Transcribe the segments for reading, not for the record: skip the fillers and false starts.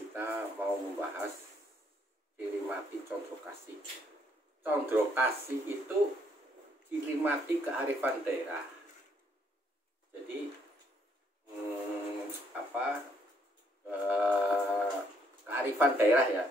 kita mau membahas ciri mati condrokasi. Condrokasi itu ciri mati kearifan daerah. Jadi kearifan daerah ya.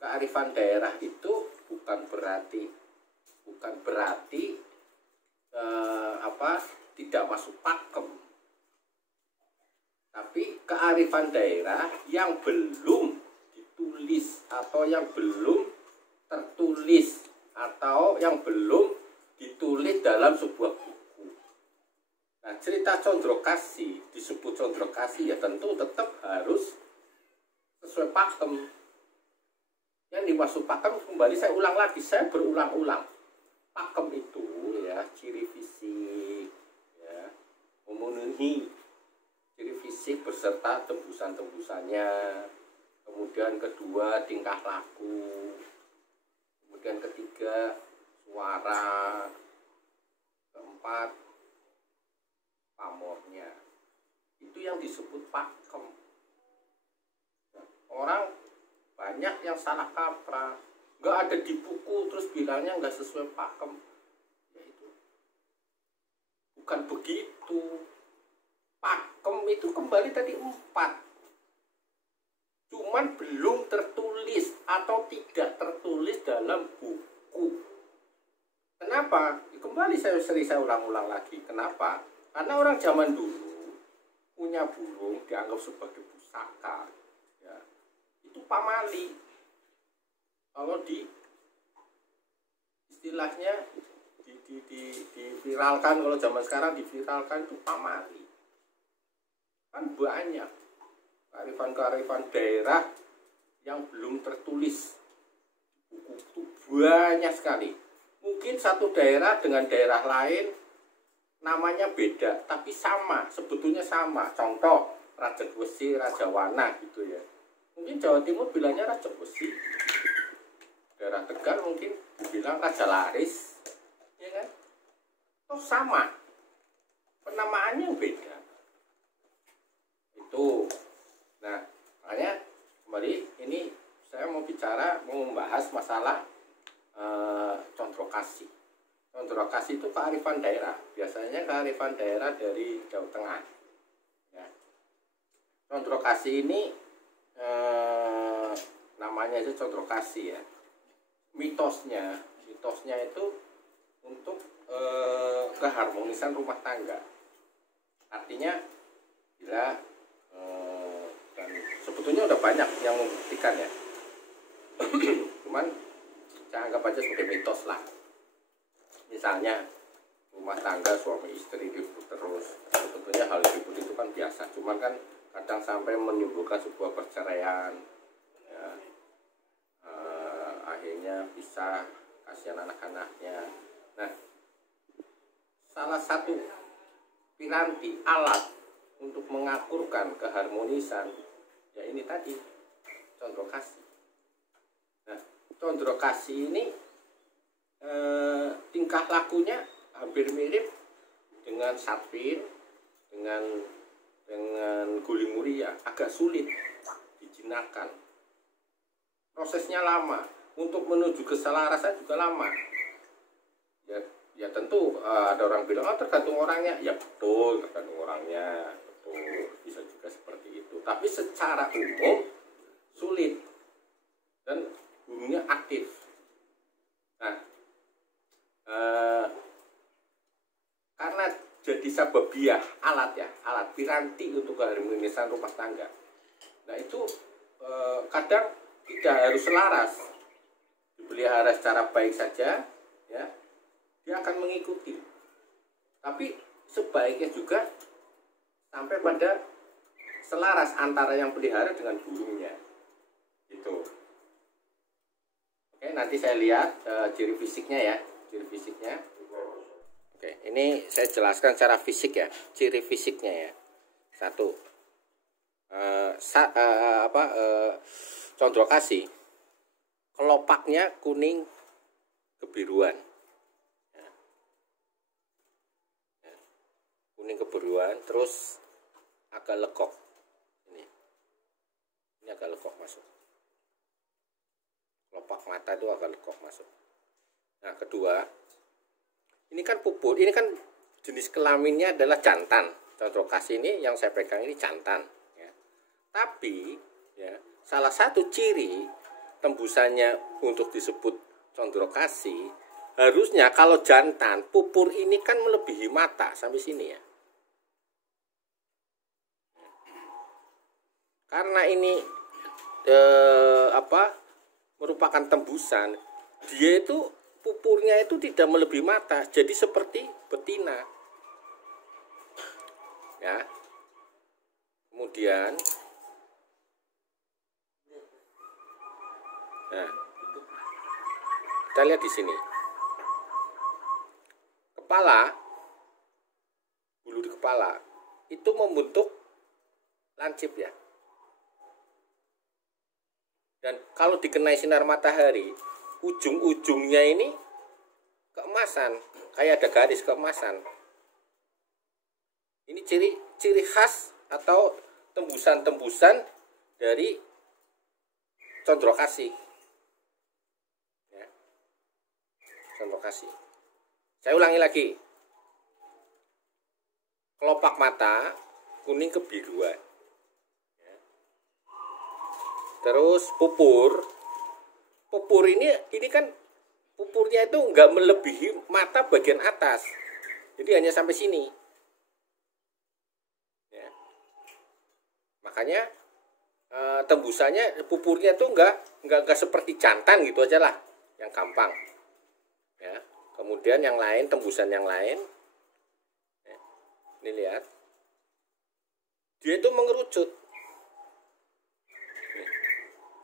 Kearifan daerah itu bukan berarti tidak masuk pakem. Tapi kearifan daerah yang belum ditulis atau yang belum tertulis atau yang belum ditulis dalam sebuah buku. Nah, cerita condrokasi disebut condrokasi ya tentu tetap harus sesuai pakem. Yang dimaksud pakem kembali saya ulang lagi, saya berulang-ulang. Pakem itu ya ciri fisik ya, memenuhi ciri fisik beserta tembusan-tembusannya. Kemudian kedua tingkah laku. Kemudian ketiga suara. Keempat pamornya. Itu yang disebut pakem. Orang banyak yang salah kaprah, nggak ada di buku terus bilangnya nggak sesuai pakem. Ya itu bukan begitu. Pakem itu kembali tadi 4, cuman belum tertulis atau tidak tertulis dalam buku. Kenapa? Kembali saya ulang-ulang lagi. Kenapa? Karena orang zaman dulu punya burung dianggap sebagai pusaka. Ya, itu pamali. Kalau di istilahnya diviralkan, kalau zaman sekarang diviralkan itu pamali. Kan banyak kearifan-kearifan daerah yang belum tertulis. Buku itu banyak sekali. Mungkin satu daerah dengan daerah lain namanya beda, tapi sama, sebetulnya sama. Contoh Raja Wesi, Raja Wana gitu ya. Mungkin Jawa Timur bilangnya Raja Wesi, daerah Tegal mungkin bilang Raja Laris, ya kan? Oh sama, penamaannya beda. Itu. Nah, makanya kembali ini saya mau membahas masalah condrokasi. Condrokasi itu kearifan daerah. Biasanya kearifan daerah dari Jawa Tengah. Ya. Condrokasi ini namanya aja condrokasi ya. Mitosnya itu untuk keharmonisan rumah tangga. Artinya bila dan sebetulnya udah banyak yang membuktikan ya. Cuman saya anggap aja sebagai mitos lah. Misalnya rumah tangga suami istri ribut terus. Sebetulnya hal ribut itu kan biasa. Cuman kan kadang sampai menimbulkan sebuah perceraian. Ya. Akhirnya bisa kasihan anak-anaknya. Nah, salah satu piranti alat untuk mengakurkan keharmonisan ya ini tadi condrokasi. Nah, condrokasi ini tingkah lakunya hampir mirip dengan Satpin, dengan Guling Muria, agak sulit dijinakkan. Prosesnya lama, untuk menuju keselarasan juga lama. Ya tentu ada orang bilang tergantung orangnya. Ya betul, tergantung orangnya, betul, bisa juga seperti itu. Tapi secara umum sulit dan hubungannya aktif. Nah, karena jadi sababiah alat piranti untuk keharmonisan rumah tangga. Nah itu kadang tidak harus selaras, dipelihara secara baik saja, ya dia akan mengikuti. Tapi sebaiknya juga sampai pada selaras antara yang pelihara dengan burungnya. Gitu. Oke, nanti saya lihat ciri fisiknya ya, ciri fisiknya. Oke, ini saya jelaskan secara fisik ya, ciri fisiknya ya. Satu, condrokasi, kelopaknya kuning kebiruan. Kuning kebiruan, terus agak lekok. Ini Ini agak lekuk masuk. Kelopak mata itu agak lekuk masuk. Nah, kedua, ini kan pupur, ini kan jenis kelaminnya adalah jantan. Chondrocasi ini yang saya pegang ini jantan. Ya. Tapi, ya, salah satu ciri tembusannya untuk disebut chondrocasi, harusnya kalau jantan, pupur ini kan melebihi mata sampai sini ya. Karena ini merupakan tembusan, dia itu pupurnya itu tidak melebihi mata, jadi seperti betina. Ya. Kemudian nah, kita lihat di sini. Kepala, bulu di kepala itu membentuk lancip ya. Dan kalau dikenai sinar matahari, ujung-ujungnya ini keemasan, kayak ada garis keemasan. Ini ciri khas atau tembusan-tembusan dari chondrocasi. Ya. Chondrocasi. Saya ulangi lagi. Kelopak mata kuning kebiruan. Terus pupur ini kan pupurnya itu nggak melebihi mata bagian atas, jadi hanya sampai sini. Ya. Makanya tembusannya pupurnya itu nggak seperti jantan gitu aja lah, yang gampang. Ya. Kemudian yang lain, tembusan yang lain, ya. Ini lihat, dia itu mengerucut.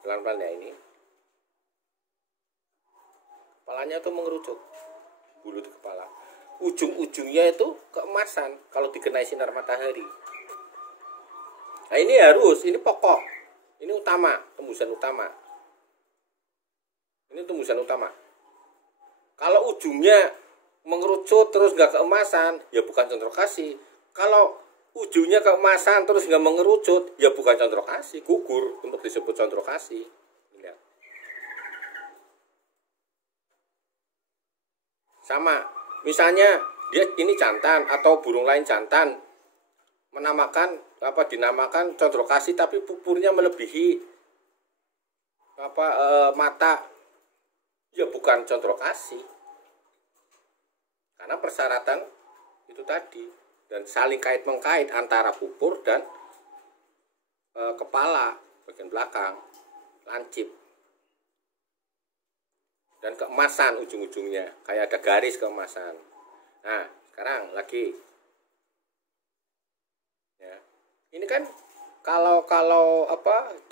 Pelan-pelan ya ini. Kepalanya itu mengerucut. Bulu di kepala. Ujung-ujungnya itu keemasan kalau dikenai sinar matahari. Nah ini harus, ini pokok. Ini utama, tembusan utama. Ini tembusan utama. Kalau ujungnya mengerucut terus nggak keemasan, ya bukan chondrocasi. Kalau ujungnya keemasan terus nggak mengerucut, ya bukan chondrocasi, gugur untuk disebut chondrocasi. Lihat. Sama, misalnya dia ini jantan atau burung lain jantan, dinamakan chondrocasi tapi pupurnya melebihi mata, ya bukan chondrocasi. Karena persyaratan itu tadi. Dan saling kait-mengkait antara pupur dan kepala bagian belakang, lancip, dan keemasan ujung-ujungnya, kayak ada garis keemasan. Nah, sekarang lagi, ya, ini kan kalau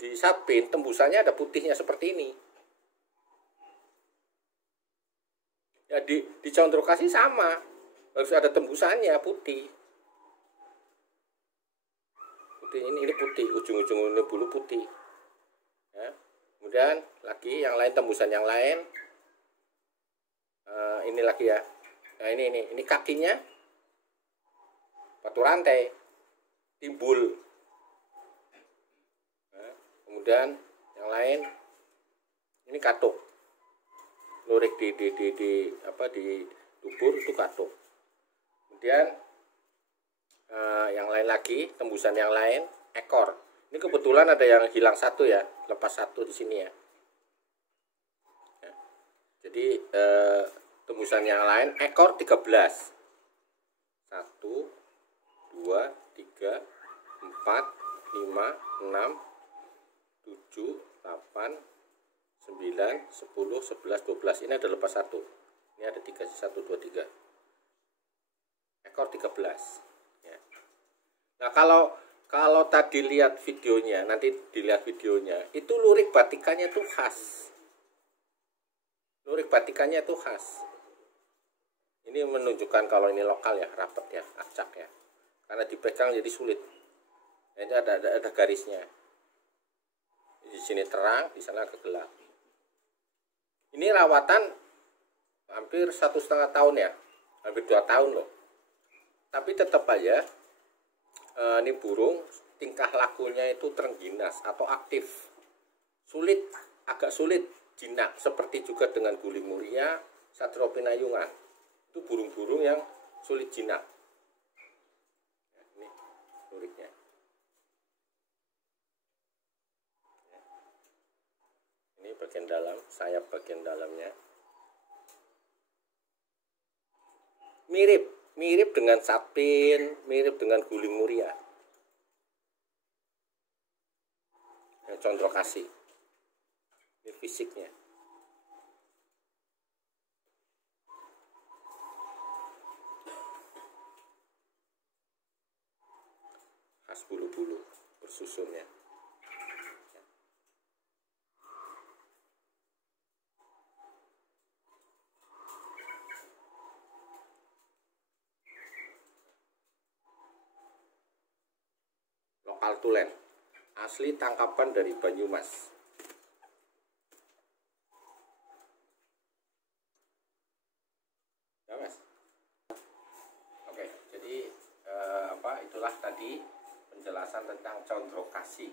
di sapin tembusannya ada putihnya seperti ini. Ya di chondrocasi sama, harus ada tembusannya putih. Ini putih, ujung-ujung ini bulu putih. Ya. Kemudian lagi yang lain, tembusan yang lain, ini lagi ya. Nah ini kakinya batu rantai, timbul. Nah, kemudian yang lain, ini katuk, lurik di dubur itu katuk. Kemudian yang lain lagi, tembusan yang lain, ekor. Ini kebetulan ada yang hilang satu ya, lepas satu di sini ya. Jadi tembusan yang lain, ekor 13. 1, 2, 3, 4, 5, 6, 7, 8, 9, 10, 11, 12. Ini ada lepas satu. Ini ada 3, 1, 2, 3. Ekor 13. Nah kalau tadi lihat videonya, nanti dilihat videonya, itu lurik batikannya tuh khas. Lurik batikannya tuh khas. Ini menunjukkan kalau ini lokal ya, rapet ya, acak ya. Karena dipegang jadi sulit. Nah, ini ada garisnya. Di sini terang, di sana agak gelap. Ini rawatan hampir 1,5 tahun ya, hampir 2 tahun loh. Tapi tetap aja ini burung tingkah lakunya itu terengginas atau aktif. agak sulit jinak, seperti juga dengan guling muria, Satropinayungan. Itu burung-burung yang sulit jinak. Ini luriknya. Ini bagian dalam, sayap bagian dalamnya. Mirip dengan sapin, mirip dengan guling muria. Condrokasi. Ini fisiknya. Khas bulu-bulu bersusunnya. Lokal tulen, asli tangkapan dari Banyumas. Ya, Mas. Oke, jadi itulah tadi penjelasan tentang condrokasi.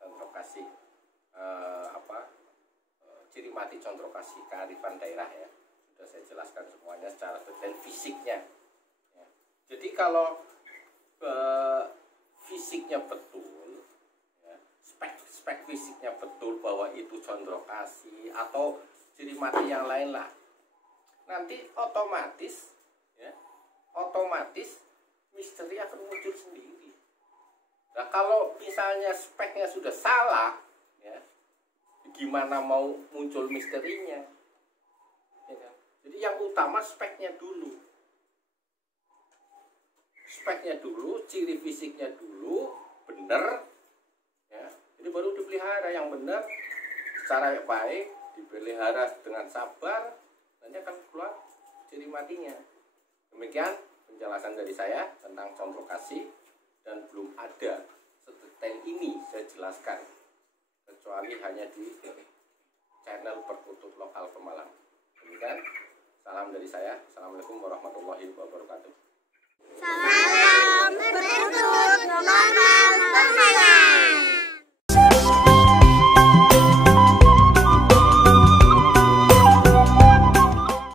Condrokasi, ciri mati condrokasi, kearifan daerah ya. Sudah saya jelaskan semuanya secara detail fisiknya. Ya. Jadi kalau fisiknya betul, ya, spek fisiknya betul bahwa itu condrokasi atau ciri mati yang lain lah, nanti otomatis misteri akan muncul sendiri. Nah kalau misalnya speknya sudah salah, ya, gimana mau muncul misterinya? Ya, jadi yang utama speknya dulu. Ciri fisiknya dulu benar, ya. Jadi baru dipelihara yang benar secara baik, dipelihara dengan sabar, nanti akan keluar ciri matinya. Demikian penjelasan dari saya tentang condrokasi, dan belum ada sedetail ini saya jelaskan kecuali hanya di channel Perkutut Lokal Pemalang. Demikian, salam dari saya. Assalamualaikum warahmatullahi wabarakatuh. Salam Perkutut Lokal Pemalang.